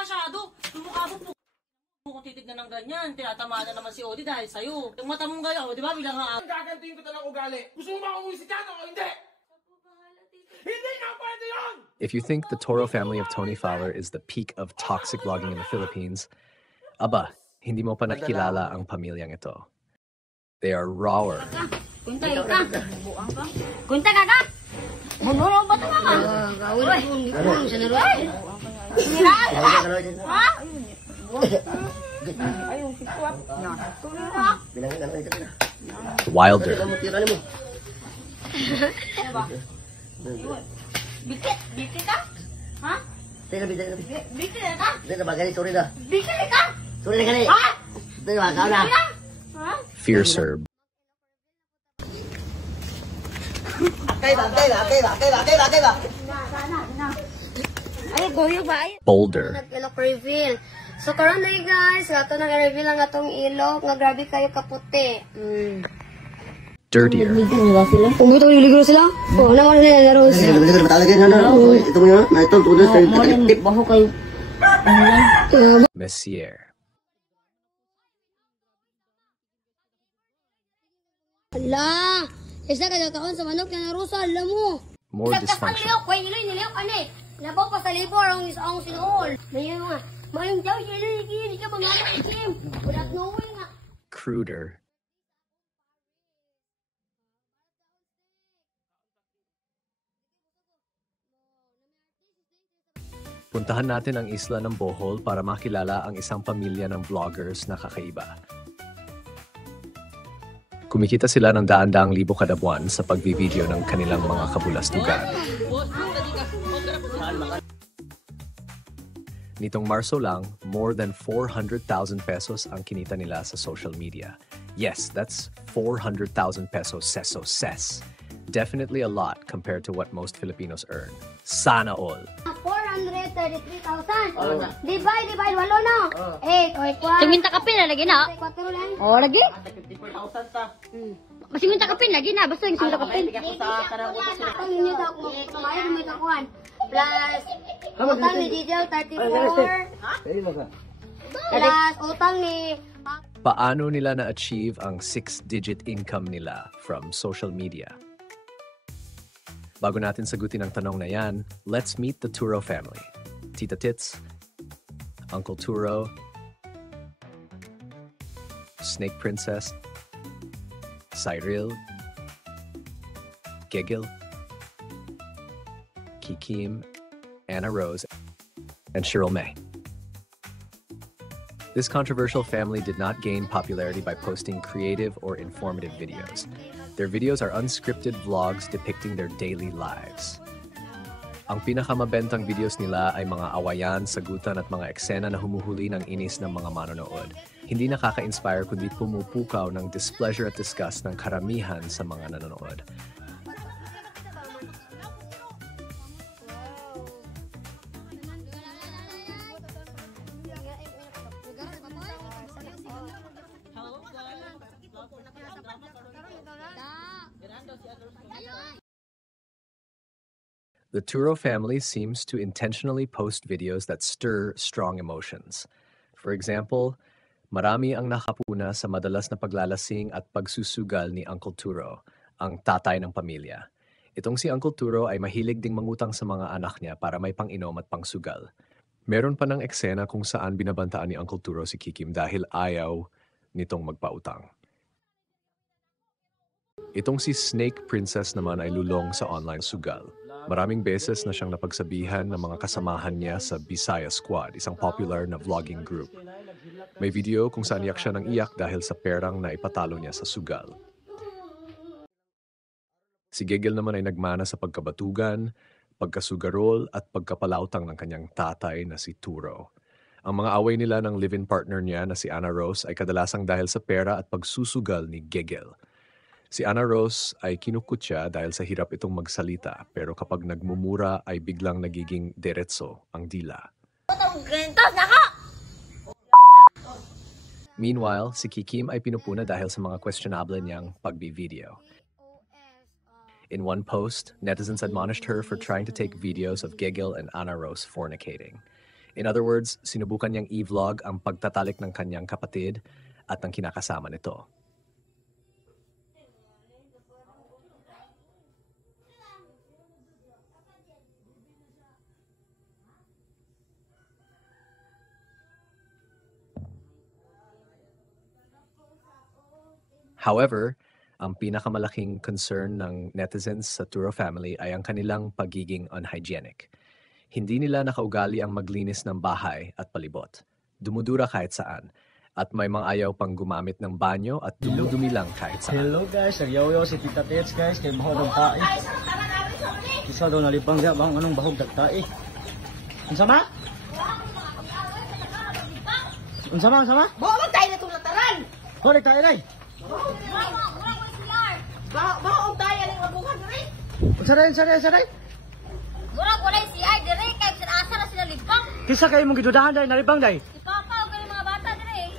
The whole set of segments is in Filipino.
masyado. Yung mukha mo po kung titignan ng ganyan. Tinatamaan na naman si Odi dahil sa'yo. Yung mata mong gano'n, di ba? Bilang nga. Gagantuin ko talagang ugali. Gusto mo ba umuwi si Tano o hindi? Hindi na pwede yun! If you think the Toro family of Tony Fowler is the peak of toxic vlogging in the Philippines, aba, hindi mo pa nakilala ang pamilyang ito. They are rawer. Kunta ka. Kunta ka ka. Ano ba ito ka? Gawin ko, hindi ko sa naroon. Siniraan ka? Ha? Ayun, sitwap. Wilder. Bikit ka? Ha? Bikit ka? Bikit ka? Ha? Fiercer. Bolder. Ilok reveal. So karon na guys, ato nag-reveal ang atong ilok nga grabe kayo kaputi. Dirtier. Umuto yung ligo sila? Oo, naman nila na Rose. Ito mo yun, na ito, tuloy sa tip. Baho kayo. Messier. Ala! Isa ka nagkaon sa manok na Rosa, alam mo. More dysfunctional. Kuya niliw ka ni. Labaw pa sa libor ang isang sinuol. Mayon nga. Mayong daw siya hindi ka manganak itim. Without knowing nga. Cruder. Puntahan natin ang isla ng Bohol para makilala ang isang pamilya ng vloggers na kakaiba. Kumikita sila ng daan-daang libo kada buwan sa pagbi-video ng kanilang mga kabulastugan. Nitong Marso lang, more than 400,000 pesos ang kinita nila sa social media. Yes, that's 400,000 pesos ses. Definitely a lot compared to what most Filipinos earn. Sana all. 433,000. Divide, walo na. 8 or 4. Siminta kapin na lagi na. 4 lang. Oh, lagi? 54,000 ta. Siminta kapin lagi na. Basta yung siminta kapin. Ang inyo daw kung kumain may kakuan. Plus, utang ni Didiel 34. Plus, utang ni... Paano nila na-achieve ang 6-digit income nila from social media? Bago natin sagutin ang tanong na yan, let's meet the Turo family. Tita Tits, Uncle Turo, Snake Princess, Cyril, Gigil, Kikim, Anna Rose, and Cheryl May. This controversial family did not gain popularity by posting creative or informative videos. Their videos are unscripted vlogs depicting their daily lives. Ang pinakamabentang videos nila ay mga awayan, sagutan at mga eksena na humuhuli ng inis ng mga manonood. Hindi nakaka-inspire kundi pumupukaw ng displeasure at disgust ng karamihan sa mga nanonood. The Turo family seems to intentionally post videos that stir strong emotions. For example, marami ang nakapuna sa madalas na paglalasing at pagsusugal ni Uncle Turo, ang tatay ng pamilya. Itong si Uncle Turo ay mahilig ding mangutang sa mga anak niya para may pang-inom at pangsugal. Meron pa ng eksena kung saan binabantaan ni Uncle Turo si Kikim dahil ayaw nitong magpautang. Itong si Snake Princess naman ay lulong sa online sugal. Maraming beses na siyang napagsabihan ng mga kasamahan niya sa Bisaya Squad, isang popular na vlogging group. May video kung saan iyak siya ng iyak dahil sa perang na ipatalo niya sa sugal. Si Gigil naman ay nagmana sa pagkabatugan, pagkasugarol at pagkapalautang ng kanyang tatay na si Turo. Ang mga away nila ng live-in partner niya na si Anna Rose ay kadalasang dahil sa pera at pagsusugal ni Gigil. Si Anna Rose ay kinukutya dahil sa hirap itong magsalita, pero kapag nagmumura ay biglang nagiging diretso ang dila. Meanwhile, si Kikim ay pinupuna dahil sa mga questionable niyang pagbi-video. In one post, netizens admonished her for trying to take videos of Gigil and Anna Rose fornicating. In other words, sinubukan niyang i-vlog ang pagtatalik ng kanyang kapatid at ng kinakasama nito. However, ang pinakamalaking concern ng netizens sa Turo family ay ang kanilang pagiging unhygienic. Hindi nila nakaugali ang maglinis ng bahay at palibot. Dumudura kahit saan. At may mga ayaw pang gumamit ng banyo at dumudumi lang kahit saan. Hello guys, nagyaw-yaw si Tita Tets guys, kay bahog ng tae. Isa daw nalipang siya, bang anong bahog ng tae? Unsama? Unsama? Bawa tayo na itong lataran! Hoy, tae ray! Bawa tayo na yung mabukan rin! Saray! Murag walay si ay dire kay asa na sila libang. Kisa kayo mong gidudahan day, nalipang day? Si Papa ug mga bata dire.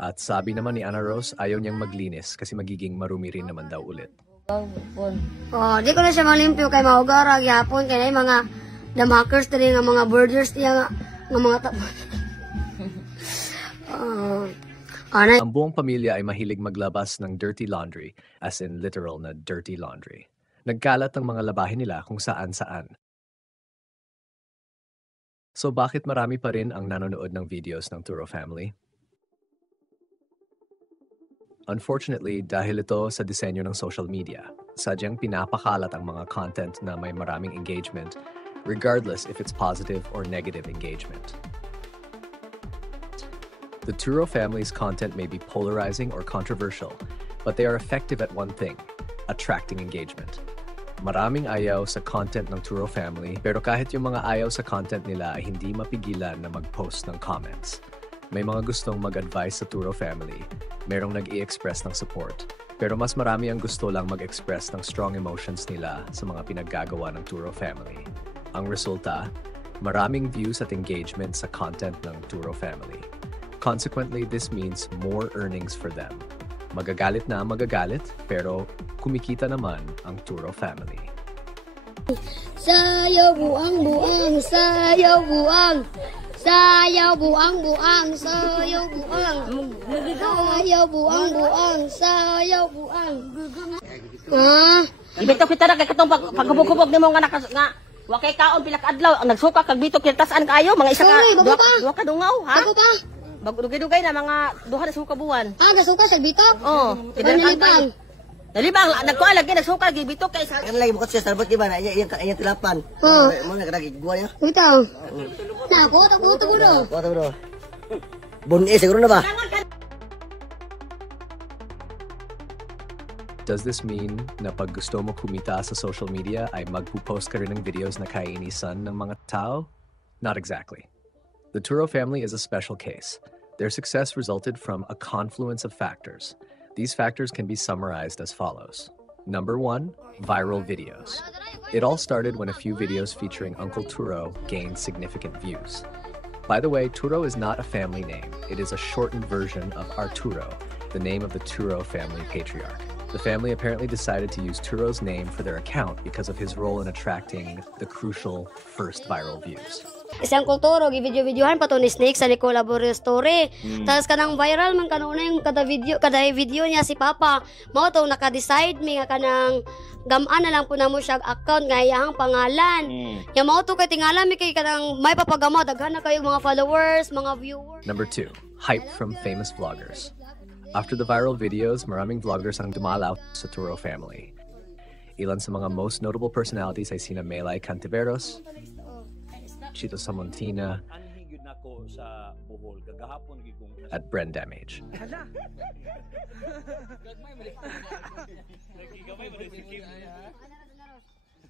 At sabi naman ni Ana Rose, ayaw niyang maglinis kasi magiging marumi rin naman daw ulit. Oh, di ko na siya malimpyo kay mahugara gyapon kay nay mga damakers diri nga mga birders diya nga mga tapos. Ang buong pamilya ay mahilig maglabas ng dirty laundry, as in literal na dirty laundry. Nagkalat ang mga labahin nila kung saan-saan. So bakit marami pa rin ang nanonood ng videos ng Turo family? Unfortunately, dahil ito sa disenyo ng social media, sadyang pinapakalat ang mga content na may maraming engagement, regardless if it's positive or negative engagement. The Turo family's content may be polarizing or controversial, but they are effective at one thing: attracting engagement. Maraming ayaw sa content ng Turo family, pero kahit yung mga ayaw sa content nila ay hindi mapigilan na mag-post ng comments. May mga gustong mag-advise sa Turo family, merong nag-i-express ng support, pero mas marami ang gusto lang mag-express ng strong emotions nila sa mga pinaggagawa ng Turo family. Ang resulta, maraming views at engagement sa content ng Turo family. Consequently, this means more earnings for them. Magagalit na magagalit, pero kumikita naman ang Turo family. Sayaw buang, sayaw buang. Sayaw buang, sayaw buang. Sayaw buang, sayaw buang. Ibito kita na kay katong paghubog-hubog nimo nga nga wa kay kaon pila ka adlaw ang nagsuka kag bito kintasan kayo mga isa ka Sorry, bago pa. duha ka dungaw ha. Ako pa. Bagdugay na mga duha na suka buwan. Nasuka sa bitok. Oh, Nalibang. Nalibang, nagkuha lagi nagsuka lagi bito kay sa Kan lagi bukat siya sa di ba na iya tilapan. Mo na kadagi gua ya. Bitaw. Na ako tago do. Kuha bro. Bun siguro na ba? Does this mean na pag gusto mo kumita sa social media ay magpo-post ka rin ng videos na kainisan ng mga tao? Not exactly. The Turo family is a special case. Their success resulted from a confluence of factors. These factors can be summarized as follows. Number 1, viral videos. It all started when a few videos featuring Uncle Turo gained significant views. By the way, Turo is not a family name. It is a shortened version of Arturo, the name of the Turo family patriarch. The family apparently decided to use Turo's name for their account because of his role in attracting the crucial first viral views. Isang kulturo, gi-video-videohan pa to ni Snake sa Nicola Borrell story. Tapos kanang viral man kanuna yung kada video niya si Papa. Mao to naka-decide mi nga kanang gamaan na lang po na mo siya account nga iyang pangalan. Ya mao to kay tingala mi kay kanang may papagamo daghan na kayo mga followers, mga viewers. Number 2, hype from famous vloggers. After the viral videos, maraming vloggers ang dumalaw sa Turo family. Ilan sa mga most notable personalities ay sina Melay Cantiveros, Chito Samontina, at Bren Damage.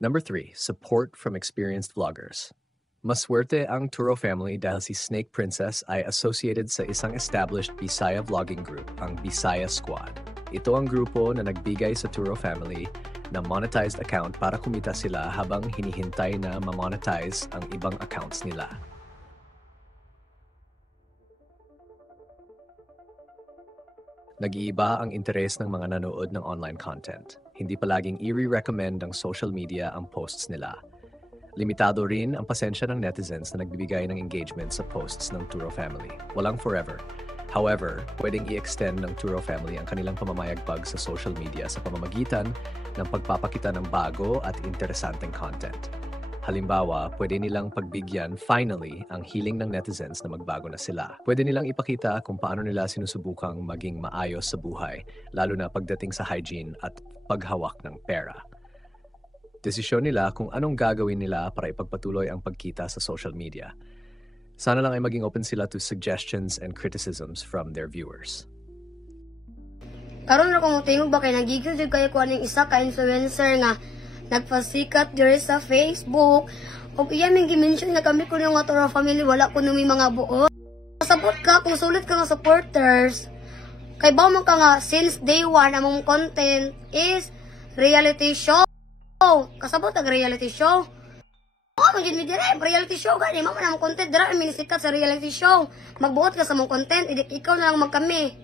Number 3, support from experienced vloggers. Maswerte ang Turo family dahil si Snake Princess ay associated sa isang established Bisaya vlogging group, ang Bisaya Squad. Ito ang grupo na nagbigay sa Turo family na monetized account para kumita sila habang hinihintay na ma-monetize ang ibang accounts nila. Nag-iiba ang interes ng mga nanood ng online content. Hindi palaging i-recommend ng social media ang posts nila. Limitado rin ang pasensya ng netizens na nagbibigay ng engagement sa posts ng Turo family. Walang forever. However, pwedeng i-extend ng Turo family ang kanilang pamamayagpag sa social media sa pamamagitan ng pagpapakita ng bago at interesanteng content. Halimbawa, pwede nilang pagbigyan finally ang hiling ng netizens na magbago na sila. Pwede nilang ipakita kung paano nila sinusubukang maging maayos sa buhay, lalo na pagdating sa hygiene at paghawak ng pera. Desisyon nila kung anong gagawin nila para ipagpatuloy ang pagkita sa social media. Sana lang ay maging open sila to suggestions and criticisms from their viewers. Karon na kung tingog ba kay nagigil jud kayo kuan ning isa ka influencer nga nagpasikat diri sa Facebook ug iya ming gi-mention nga kami ko nga Turo family wala ko numi mga buo. Sabot ka kung sulit ka nga supporters. Kay ba man ka nga since day 1 among content is reality show. Kasabot ang reality show. Magin mi dire reality show gani mama na content dira mi sikat sa reality show. Magbuot ka sa mong content, ikaw na lang magkami.